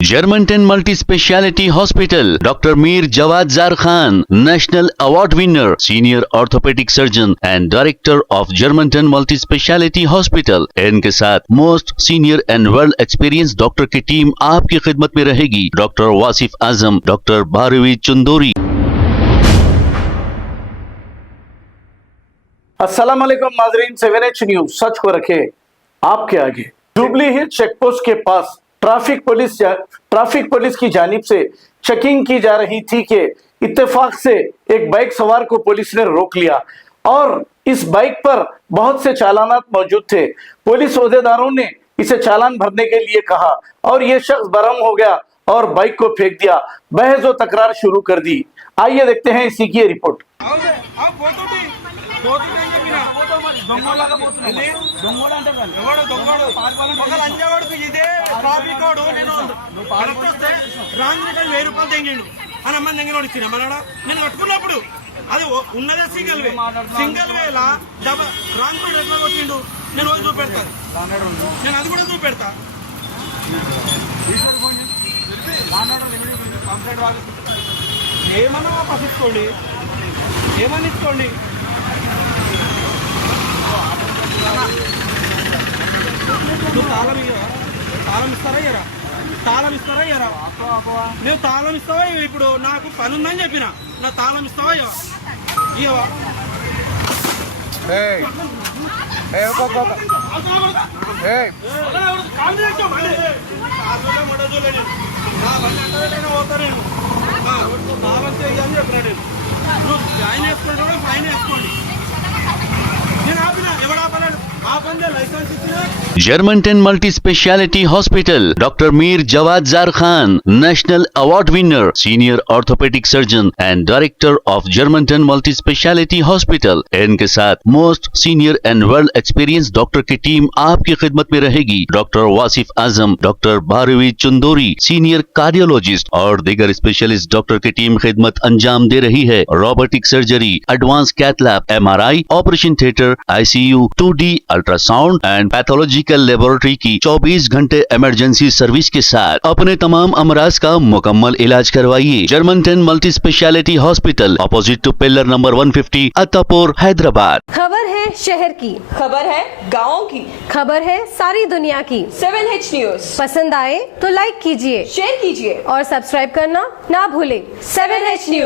Germantown Multi Speciality Hospital, Dr. Mir Jawad Zar Khan, National Award winner, Senior Orthopedic Surgeon and Director of Germantown Multi Speciality Hospital। इनके साथ most senior and world experience doctor की team आपकी खिदमत में रहेगी। Doctor Wasif Azam, doctor Bharvi Chandori. अस्सलाम वालेकुम नाज़रीन, 7H न्यूज सच को रखे आपके आगे। जुबली हिल चेकपोस्ट के पास ट्रैफिक पुलिस की जानिब से चेकिंग की जा रही थी कि इत्तेफाक से एक बाइक सवार को पुलिस ने रोक लिया और इस बाइक पर बहुत से चालानात मौजूद थे। पुलिस ओहदेदारों ने इसे चालान भरने के लिए कहा और यह शख्स बरहम हो गया और बाइक को फेंक दिया। बहस व तकरार शुरू कर दी। आइए देखते हैं इसी की रिपोर्ट। అది ఉన్నదే సింగిల్ వేలా రాంగ్ రోడ్ ఎట్లా కొట్టిండు నేను రోజు చూపెడతాను, నేను అది కూడా చూపెడతా। ఏమన్నా వాపస్ ఇచ్చుకోండి, ఏమని ఇచ్చుకోండి। తాళం ఇస్తారా ఇయ్యరా? తాళం ఇస్తారా ఇయ్యరా? నువ్వు తాళం ఇస్తావా? ఇప్పుడు నాకు పని ఉందని చెప్పిన, నా తాళం ఇస్తావా ఇయ్యవా? తాళం చేయని చెప్పిన నేను, నువ్వు జాయిన్ చేసుకుంటే కూడా ఫైన్ వేసుకోండి। నేను ఆపిన, ఎవడు ఆపలేడు? ఆపండి, లైసెన్స్ ఇచ్చిన। Germantown Multi Speciality Hospital, Dr. Mir Jawad Zar Khan, National Award winner, Senior Orthopedic Surgeon and Director of Germantown Multi Speciality Hospital। इनके साथ most senior and world experience doctor की टीम आपकी खिदमत में रहेगी। Doctor Wasif Azam, doctor Bharvi Chandori, senior cardiologist और दीगर specialist doctor की टीम खिदमत अंजाम दे रही है। Robotic surgery, advance cath lab, MRI, operation theatre, ICU, 2D ultrasound and pathological laboratory की 24 घंटे इमरजेंसी सर्विस के साथ अपने तमाम अमराज का मुकम्मल इलाज करवाइए। Germanton multi speciality hospital, opposite to pillar number 150, Attapur, Hyderabad. खबर है शहर की, खबर है गाँव की, खबर है सारी दुनिया की। 7H न्यूज पसंद आए तो लाइक कीजिए, शेयर कीजिए और सब्सक्राइब करना ना भूले। 7H news.